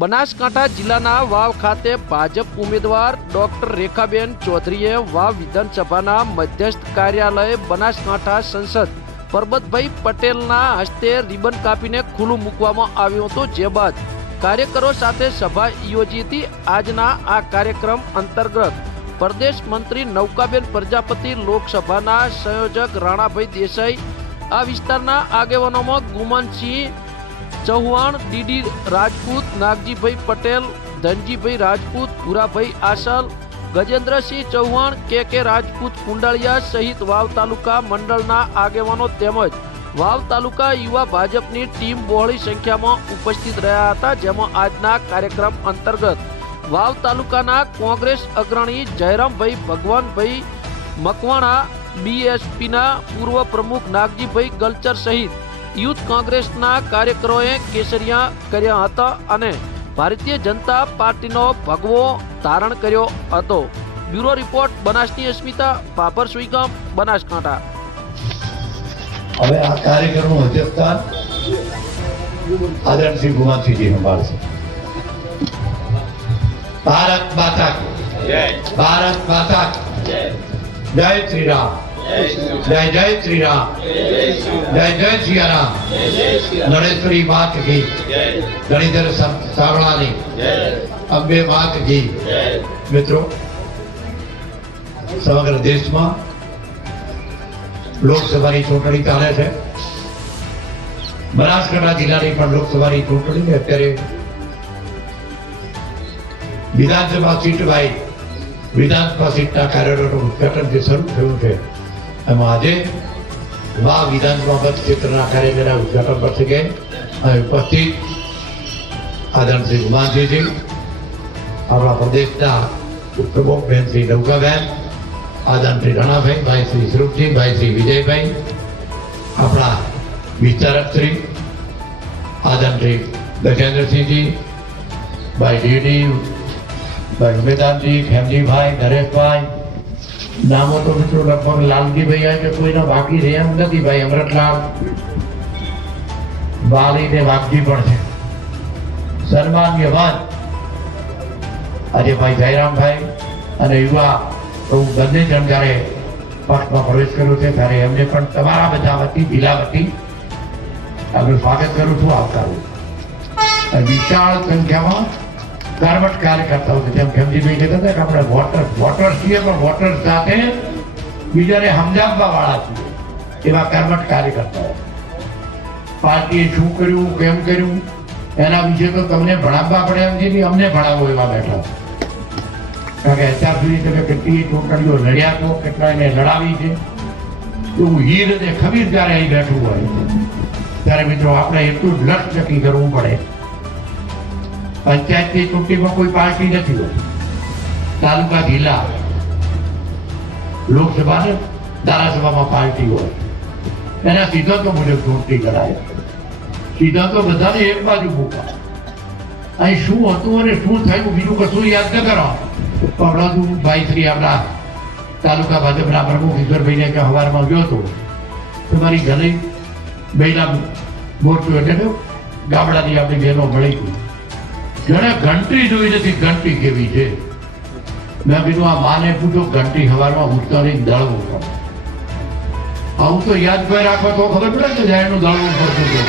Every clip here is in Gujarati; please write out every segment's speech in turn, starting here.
બનાસકાંઠા જિલ્લાના વાવ ખાતે ભાજપ ઉમેદવાર ડોક્ટર રેખાબેન ચૌધરીએ વાવ વિધાનસભાના મધ્યસ્થ કાર્યાલય બનાસકાંઠા સંસદ પરબતભાઈ પટેલના હસ્તે રિબન કાપીને ખુલ્લું મૂકવામાં આવ્યું હતું. જે બાદ કાર્યકરો સાથે સભા યોજી હતી. આજના આ કાર્યક્રમ અંતર્ગત પ્રદેશ મંત્રી નૌકાબેન પ્રજાપતિ, લોકસભાના સંયોજક રાણાભાઈ દેસાઈ, આ વિસ્તારના આગેવાનોમાં Gumansinh Chauhan DD Rajput, Nagjibhai Patel, Dhanjibhai Rajput, Bhurabhai Asal Gajendrasinh Chauhan, K K Rajput કુંડાળિયા સહિત વાવ તાલુકા મંડળના આગેવાનો તેમજ વાવ તાલુકા યુવા ભાજપની ટીમ બહોળી સંખ્યામાં ઉપસ્થિત રહ્યા હતા, જેમાં આજના કાર્યક્રમ અંતર્ગત વાવ તાલુકાના કોંગ્રેસ અગ્રણી જયરામભાઈ ભગવાનભાઈ મકવાણા, બીએસપીના પૂર્વ પ્રમુખ નાગજીભાઈ ગલચર સહિત યુથ કોંગ્રેસના કાર્યકરોએ કેસરિયા કર્યા હતા અને ભારતીય જનતા પાર્ટીનો ભગવો ધારણ કર્યો હતો. બ્યુરો રિપોર્ટ બનાસની અસ્મિતા પાપર સુઈગામ બનાસકાંઠા. હવે આ કાર્યક્રમનું અધ્યક્ષસ્થાન આદરણસિંહ ગુમાનસિંહજી સંભાળશે. ભારત માતા ભારત માતા જય શ્રી રામ. જય જય શ્રી રામ જય જય સિયારામ નરેશ્વરી માત કી. ધણીધર સાવળાની અંબે માત કી. મિત્રો, સમગ્ર દેશમાં લોકસભાની ચૂંટણી ચાલે છે. બનાસકાંઠા જિલ્લાની પણ લોકસભાની ચૂંટણી અત્યારે વિધાનસભા સીટ વાઇઝ વિધાનસભા સીટના કાર્યક્રમનું ઉદઘાટનથી શરૂ થયું છે. એમાં આજે વા વિધાનસભા ક્ષેત્રના કાર્યક્રમના ઉદઘાટન પર છે અને ઉપસ્થિત આદરણશ્રી ગુમાનસિંહજી આપણા પ્રદેશના પ્રમુખ બેન શ્રી નૌકાબેન આદરણશ્રી રણાભાઈ ભાઈ શ્રી સ્વરૂપજી ભાઈ શ્રી વિજયભાઈ આપણા વિચારકશ્રી આદરણશ્રી શ્રી ગજેન્દ્રસિંહજી ભાઈ ડીડી ભાઈ ઉમેદાનજી ખેમજીભાઈ નરેશભાઈ નામો તો મિત્રો લગભગ લાલજીભાઈ આ કે કોઈના બાકી રહ્યા નથી ભાઈ, અમરતલાલ વાલી ને વાઘજી પણ છે. સન્માન્યવાન આજે ભાઈ જયરામભાઈ અને યુવા, તો બંને જણ જ્યારે પક્ષમાં પ્રવેશ કર્યો છે, ત્યારે એમને પણ તમારા બધા વતી, જિલ્લા વતી આગળ સ્વાગત કરું છું આવકારું વિશાળ સંખ્યામાં કર્મઠ કાર્યકર્તાઓ છે. જેમ ખેમજીભાઈ કહેતા હતા કે આપણે વોટર વોટર છીએ પણ વોટર સાથે બીજાને સમજાવવા વાળા છીએ. એવા કર્મઠ કાર્યકર્તાઓ. પાર્ટીએ શું કર્યું, કેમ કર્યું? એના વિશે તો તમને ભણાવવા પડે એમ છે અમને ભણાવો એવા બેઠા કારણ કે અત્યાર સુધી તમે કેટલી ચૂંટણીઓ લડ્યા છો, કેટલા એને લડાવી છે. એવું હીર અને ખબીર જ્યારે અહીં બેઠું હોય, ત્યારે મિત્રો આપણે એટલું જ લક્ષ નક્કી કરવું પડે. પંચાયતની ચૂંટણીમાં કોઈ પાર્ટી નથી હોતી તાલુકા જિલ્લા લોકસભા ને ધારાસભામાં પાર્ટી હોય. એના સિદ્ધાંતો મુજબ ચૂંટણી કરાય. સિદ્ધાંતો બધાને એક બાજુ મૂકવા. અહીં શું હતું અને શું થયું બીજું કશું યાદ ન કરો. પવડાતું ભાઈ શ્રી આપણા તાલુકા ભાજપના પ્રમુખ ઈશ્વરભાઈને કે હવારમાં ગયો હતો. તમારી ઘરે બહેલા મોરચું એટલે ગામડાની આપણી બહેનો મળી હતી. ઘણે ઘંટી જોઈ નથી, ઘંટી કેવી છે? મેં કીધું, આ માને પૂછો, ઘંટી હવારમાં ઉઠતા નહીં દળવું પડે આવું તો યાદ કરી રાખો તો ખબર પડે કે જાયનું દળવું પડતું હતું?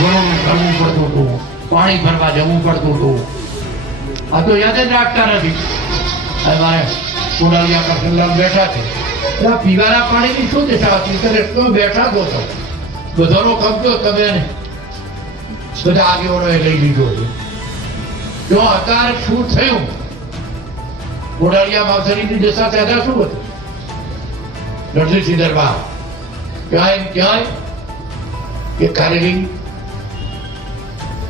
ઘણું કરવું પડતું હતું? પાણી ભરવા જવું પડતું હતું? આ તો યાદ જ રાખતા નથી. અને મારે કોડાલિયા કરસનલાલ બેઠા છે. એટલે આ પીવાના પાણીની શું દિશા હતી? ત્યારે તો બેઠા તો. છો બધાનો કબજો તમે બધા આગેવાળોએ લઈ લીધો છે. જો અકાર શું થયું કોડાલિયા માવસરીની દશા ત્યાં શું હતું? રણજીતસિંહ દરબાર ક્યાંય ક્યાંય કે કારેલી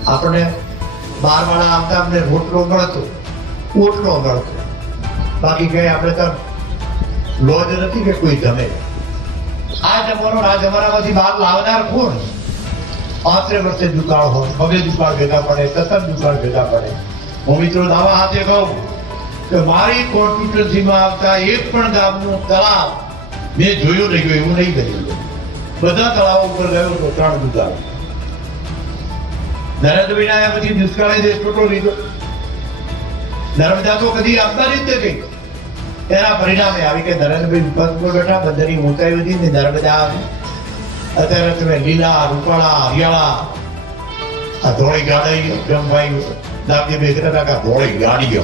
આપણે બાર વાળા આવતા અમને રોટલો મળતો ઓટલો મળતો. બાકી કઈ આપણે તો લોજ નથી કે કોઈ ગમે. આ જમાનો, આ જમાનામાંથી બહાર લાવનાર કોણ? પાંત્રે વર્ષે દુકાળ હોય હવે દુકાળ ભેગા પડે સતત દુકાળ ભેગા પડે. હું મિત્રો દાવા હાથે કહું કે મારી કોન્સ્ટિટ્યુન્સીમાં આવતા એક પણ ગામનું તળાવ મેં જોયું નહીં ગયું એવું નહીં કર્યું બધા તળાવો ઉપર ગયો તો ત્રણ દુકાળ. નરેન્દ્રભાઈ આવ્યા પછી દુષ્કાળે દેશ ટોટો લીધો. નર્મદા તો કદી આપનારી જ નથી એના પરિણામે આવી કે નરેન્દ્રભાઈ વિપક્ષ પર બેઠા, બંદરની ઊંચાઈ વધી ને નર્મદા આવી. અત્યારે તમે લીલા, રૂપાળા, હરિયાળા, આ ધોળી ગાડી બ્રહ્મભાઈ દાબી બેકરા હતા ધોળી ગાડીઓ.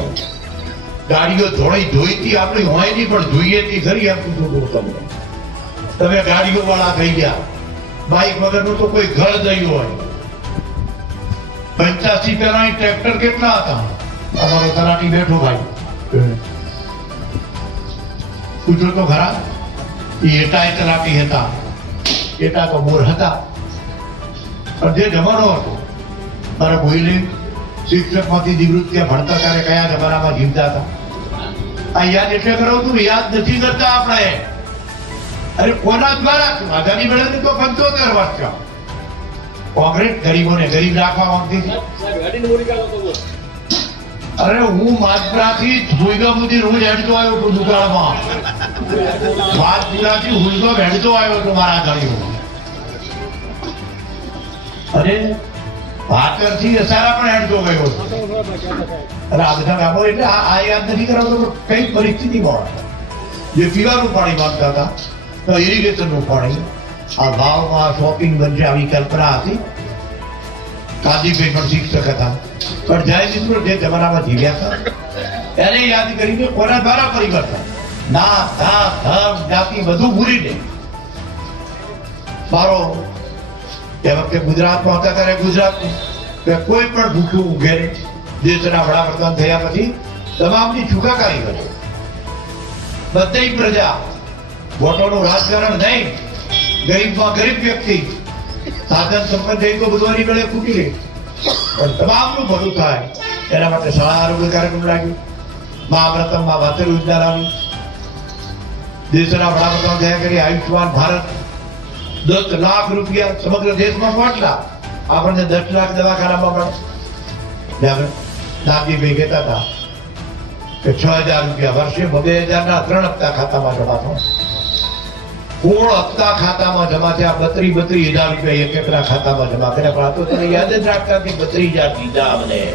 ગાડીઓ ધોળી ધોઈતી આપણી હોય નહીં, પણ જોઈએ તી ખરી એમ કીધું તમને. તમે ગાડીઓ વાળા થઈ ગયા. બાઈક વગરનું તો કોઈ ઘર નહીં હોય. પંચ્યાસી પહેલા ટ્રેક્ટર કેટલા હતા? અમારો તલાટી બેઠો ભાઈ. પૂછો તો ખરા. એ એટાય તલાટી હતા. એટા તો મોર હતા. પણ જે જમાનો હતો, મારા ભોઈને શિક્ષકમાંથી નિવૃત્ત ત્યાં ભણતા ત્યારે કયા જમાનામાં જીવતા હતા? આ યાદ એટલે કરાવું છું યાદ નથી કરતા આપણે. અરે, કોના દ્વારા? આઝાદી મેળવની તો પંચોતેર વર્ષ છે કોંગ્રેસ ગરીબોને ગરીબ રાખવા માંગતી હતી. અરે, હું માત્રાથી જોઈગા સુધી રોજ હેડતો આવ્યો છું દુકાળમાં. માત્રાથી ભૂઈગો હેડતો આવ્યો છું મારા ગળીમાં અને ભાકરથી અસારા પણ હેડતો ગયો છું અરે આ બધા કામો એટલે આ આ યાદ નથી કરાવતો પણ કઈ પરિસ્થિતિમાં જે પીવાનું પાણી માંગતા હતા તો ઇરિગેશનનું પાણી આ ભાવમાં શોપિંગ બનશે આવી કલ્પના હતી કાદીભાઈ પણ શિક્ષક હતા પણ જય મિત્રો જે જમાનામાં જીવ્યા હતા એને યાદ કરીને કોના દ્વારા પરિવર્તન ના ધા ધર્મ જાતિ બધું ભૂલીને મારો, એ વખતે ગુજરાતમાં હતા ત્યારે ગુજરાતની કે કોઈ પણ ભૂખ્યું ઊંઘે દેશના વડાપ્રધાન થયા પછી તમામની છુકાકારી કરી. બધી પ્રજા વોટોનું રાજકારણ નહીં. ગરીબમાં ગરીબ વ્યક્તિ. સાધન સંપન્ન થઈ તો બધું નીકળે ફૂટી ગઈ. પણ તમામનું ભલું થાય. એના માટે શાળા આરોગ્ય કાર્યક્રમ લાગ્યું. મહાપ્રથમમાં વાતર યોજના લાવી દેશના વડાપ્રધાન થયા કરી આયુષ્યમાન ભારત દસ લાખ રૂપિયા સમગ્ર દેશમાં પાંચ આપણને દસ લાખ દવાખાનામાં પણ નાગજીભાઈ કહેતા હતા કે છ હજાર રૂપિયા વર્ષે બે હજારના ત્રણ હપ્તા ખાતામાં જમા થાય. કોણ હપ્તા ખાતામાં જમા થયા, બત્રી બત્રી હજાર રૂપિયા એક એકના ખાતામાં જમા કર્યા. પણ આ તો તને યાદ જ રાખતા કે બત્રી હજાર દીધા અમને.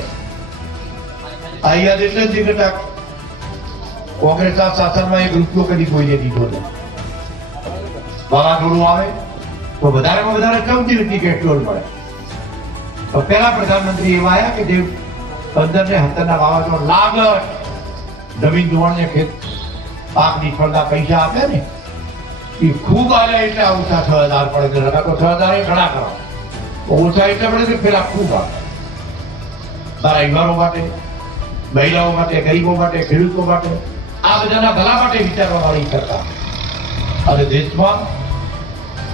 આ યાદ એટલે જ ટા- કોંગ્રેસના શાસનમાં એક રૂપિયો કદી કોઈને દીધો નથી વાવાઝોડું આવે, તો વધારેમાં વધારે ચમતી નથી પેટ્રોલ મળે? તો પેલા પ્રધાનમંત્રી એવા આવ્યા કે જે પંદર ને સત્તરના વાવાઝોડા લાગત, જમીન ધોવાણને ખેત પાક નિષ્ફળતા પૈસા આપે ને, એ ખૂબ આવે એટલે ઓછા છ હજાર પડે છે. તો છ હજાર એ ઘણા કરો. ઓછા એટલે પડે છે પેલા ખૂબ આવે. મારા યુવાનો માટે, મહિલાઓ માટે, ગરીબો માટે, ખેડૂતો માટે આ બધાના ભલા માટે વિચારવા વાળી સરકાર અને દેશમાં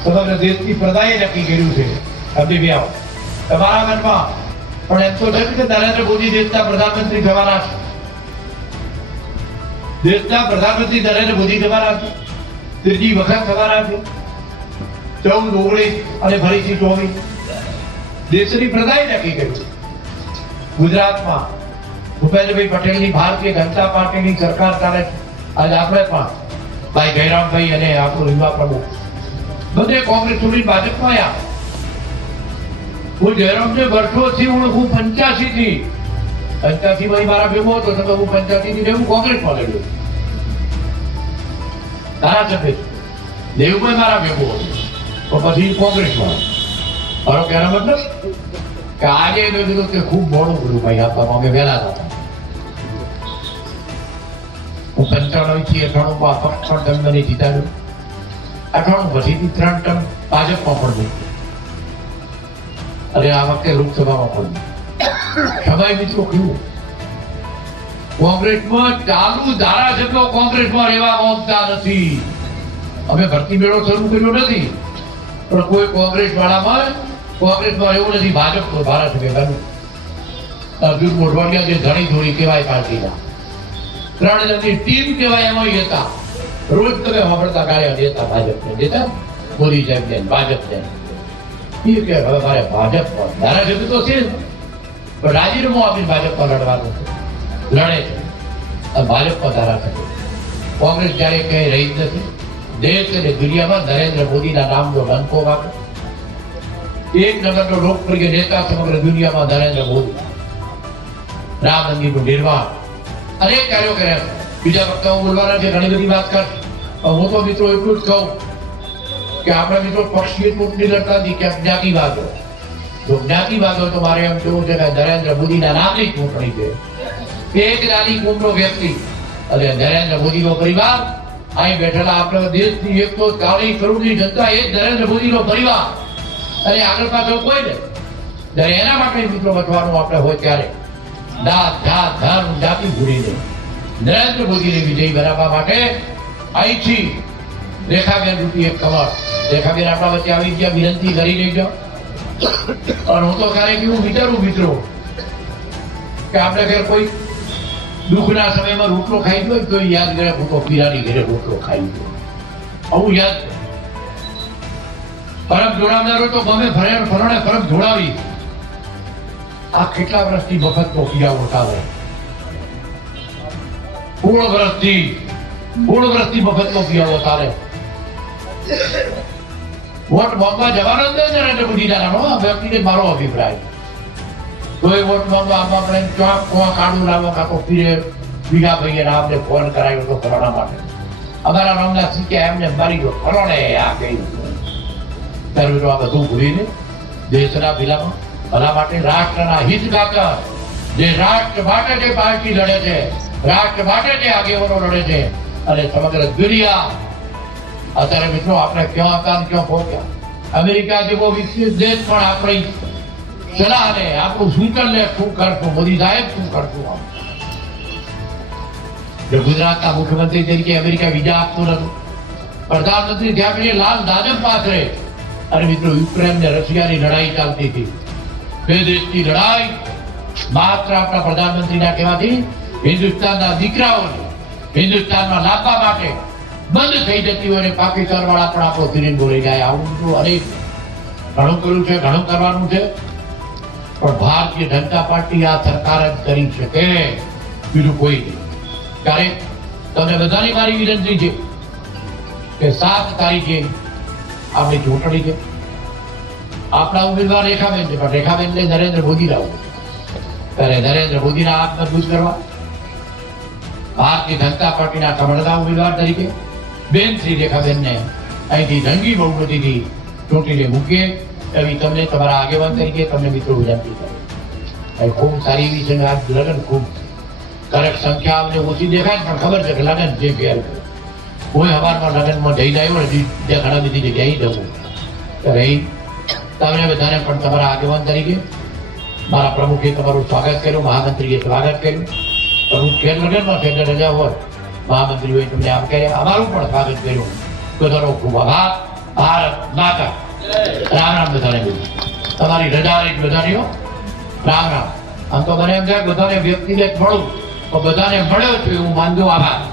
સમગ્ર દેશની પ્રજાએ નક્કી કર્યું છે. બી આવો. તમારા મનમાં પણ એમ તો નથી કે નરેન્દ્ર મોદી દેશના પ્રધાનમંત્રી થવાના છે. દેશના પ્રધાનમંત્રી નરેન્દ્ર મોદી થવાના છે. ત્રીજી વખત થવાના છે. ચૌદ, ઓગણીસ અને ફરીથી ચોવીસ. દેશની પ્રજાએ નક્કી કર્યું ગુજરાતમાં ભૂપેન્દ્રભાઈ પટેલની ભારતીય જનતા પાર્ટીની સરકાર છે. આજે આપણે પણ ભાઈ જયરામભાઈ અને આપણું યુવા પ્રમુખ. બધે કોંગ્રેસ છોડી ભાજપમાં આવ્યા હું જયરામને વર્ષોથી ઓળખું પંચ્યાસી થી. પંચ્યાસી માં મારા ભેગો હતો, તો હું પંચ્યાસી થી હું કોંગ્રેસમાં લડ્યો. ધારાસભ્ય દેવભાઈ મારા ભેગો હતો. તો પછી કોંગ્રેસમાં મારો કહેવાનો મતલબ કે આજે મેં કીધું કે ખૂબ મોડું બધું ભાઈ આપવામાં. અમે વહેલા હતા. પંચાણું થી અઠાણું માં પક્ષ પણ તમને જીતાડ્યું અઠાણું પછીથી ત્રણ ટર્મ ભાજપમાં પણ ગયું અને આ વખતે લોકસભામાં પણ સભાએ મિત્રો કહ્યું, કોંગ્રેસમાં ચાલુ ધારાસભ્યો કોંગ્રેસમાં રહેવા માંગતા નથી. અમે ભરતી મેળો શરૂ કર્યો નથી, પણ કોઈ કોંગ્રેસ વાળામાં કોંગ્રેસમાં એવું નથી. ભાજપ ભારત ધારાસભ્ય અર્જુન મોઢવાડિયા જે ધણી ધોળી કહેવાય પાર્ટીના. ત્રણ જણની ટીમ કહેવાય એમાં હતા. રોજ તમે વાપરતા કાર્ય દેતા ભાજપને દેતા મોદી સાહેબને ભાજપને એ કે હવે મારે ભાજપ પર ધારાસભ્ય તો છે. પણ રાજીનામું આપીને પર લડવાનું છે. લડે છે. ભાજપ પર ધારાસભ્ય કોંગ્રેસ ક્યારેય ક્યાંય રહી જ નથી. દેશ અને દુનિયામાં નરેન્દ્ર મોદીના નામનો ડંકો વાગે એક નંબરનો લોકપ્રિય નેતા સમગ્ર દુનિયામાં નરેન્દ્ર મોદી. રામ મંદિરનું નિર્માણ અનેક કાર્યો કર્યા. બીજા વખતે બોલવાના છે ઘણી બધી વાત કર. હું તો મિત્રો એટલું જ કહું કે આપણા મિત્રો પક્ષીય ચૂંટણી લડતા નથી કે જ્ઞાતિવાદ હોય. જો જ્ઞાતિવાદ હોય તો મારે એમ કહેવું છે કે નરેન્દ્ર મોદીના નામની ચૂંટણી છે. એક નાની કુંભનો વ્યક્તિ અને નરેન્દ્ર મોદીનો પરિવાર. અહીં બેઠેલા આપણા દેશની એક તો ચાલીસ કરોડની જનતા એ નરેન્દ્ર મોદીનો પરિવાર. અને આગળ પાછળ કોઈ નહીં. એના માટે મિત્રો બચવાનું આપણે હોય ત્યારે જાત જાત ધર્મ જાતિ ભૂલીને. નરેન્દ્ર મોદીને વિજયી બનાવવા માટે અહીંથી રેખાબેન રૂપી એક કમર રેખાબેન આપણા વચ્ચે આવી ગયા, વિનંતી કરી લેજો. અને હું તો ક્યારેક એવું વિચારું, મિત્રો, કે આપણે ઘેર કોઈ દુઃખના સમયમાં રોટલો ખાઈ ગયો તો યાદ કરે, હું તો પીરાની ઘરે રોટલો ખાઈ ગયો. આવું યાદ. પરમ જોડાવનારો તો ગમે ફરે ફરણે, પરમ જોડાવી. આ કેટલા વર્ષથી મફત પીવા ઉઠાવો પૂર્ણ વર્ષથી પૂર્ણ વર્ષથી મફત પીવા ઉતારે વોટ માંગવા જવાનો જ નહીં નરેન્દ્ર મોદીના નામનો આ વ્યક્તિને મારો અભિપ્રાય. કોઈ વોટ માંગવા આમાં આપણે ચોક કોવા કાઢું લાવવા કાં તો પીરે બીજા ભાઈએ રામને ફોન કરાયો તો ફલાણા માટે. અમારા રામના કે એમને મારી ગયો, ફલાણે આ કહ્યું. ત્યારે આ બધું ભૂલીને દેશના ભીલામાં ભલા માટે રાષ્ટ્રના હિત ખાતર જે રાષ્ટ્ર માટે જે પાર્ટી લડે છે, રાષ્ટ્ર માટે જે આગેવાનો લડે છે, અને સમગ્ર દુનિયા અત્યારે મિત્રો આપણે ક્યાં હતા ને ક્યાં પહોંચ્યા? અમેરિકા જેવો વિકસિત દેશ પણ આપણી સલાહને આપણું સૂચન લે શું કરશું? મોદી સાહેબ શું કરશું જો ગુજરાતના મુખ્યમંત્રી તરીકે અમેરિકા વિઝા આપતો નથી. પ્રધાનમંત્રી ત્યાં પછી લાલ દાદમ પાથરે. અને મિત્રો યુક્રેન ને રશિયાની લડાઈ ચાલતી હતી. બે દેશની લડાઈ માત્ર આપણા પ્રધાનમંત્રીના કહેવાથી હિન્દુસ્તાનના દીકરાઓને હિન્દુસ્તાનમાં લાવવા માટે બંધ થઈ જતી હોય અને પાકિસ્તાન વાળા પણ આપણો ધીરે બોલી જાય આવું તો અનેક ઘણું કર્યું છે, ઘણું કરવાનું છે. પણ ભારતીય જનતા પાર્ટી આ સરકાર જ કરી શકે. બીજું કોઈ નહીં. ત્યારે તમને બધાની મારી વિનંતી છે કે સાત તારીખે આપણી ચૂંટણી છે. આપણા ઉમેદવાર રેખાબેન છે, પણ રેખાબેનને નરેન્દ્ર મોદી લાવવું ત્યારે નરેન્દ્ર મોદીના હાથ મજબૂત કરવા. ભારતીય જનતા પાર્ટીના કમળના ઉમેદવાર તરીકે બેન શ્રી રેખાબેનને અહીંથી જંગી બહુમતીથી ચૂંટીને મૂકીએ. એવી તમને તમારા આગેવાન તરીકે તમને મિત્રો વિનંતી કરું ખૂબ સારી એવી છે ને આ લગ્ન ખૂબ કરેક્ટ સંખ્યા અમને ઓછી દેખાય પણ ખબર છે કે લગ્ન જે ફેર કોઈ હવારમાં લગ્નમાં જઈને આવ્યો ને ઘણા બધી જગ્યાએ જવું. ત્યારે તમને બધાને પણ તમારા આગેવાન તરીકે મારા પ્રમુખે તમારું સ્વાગત કર્યું, મહામંત્રીએ સ્વાગત કર્યું. પ્રમુખ ખેલ લગ્નમાં એટલે રજા હોય, મહામંત્રીઓએ તમને આમ કર્યા અમારું પણ સ્વાગત કર્યું. બધાનો ખૂબ આભાર. ભારત માતા રામ રામ બધાને બોલું. તમારી રજા રહી બધાનીઓ. રામ રામ. આમ તો મને એમ થાય કે બધાને વ્યક્તિગત મળું. તો બધાને મળ્યો છું એવું માનજો આભાર.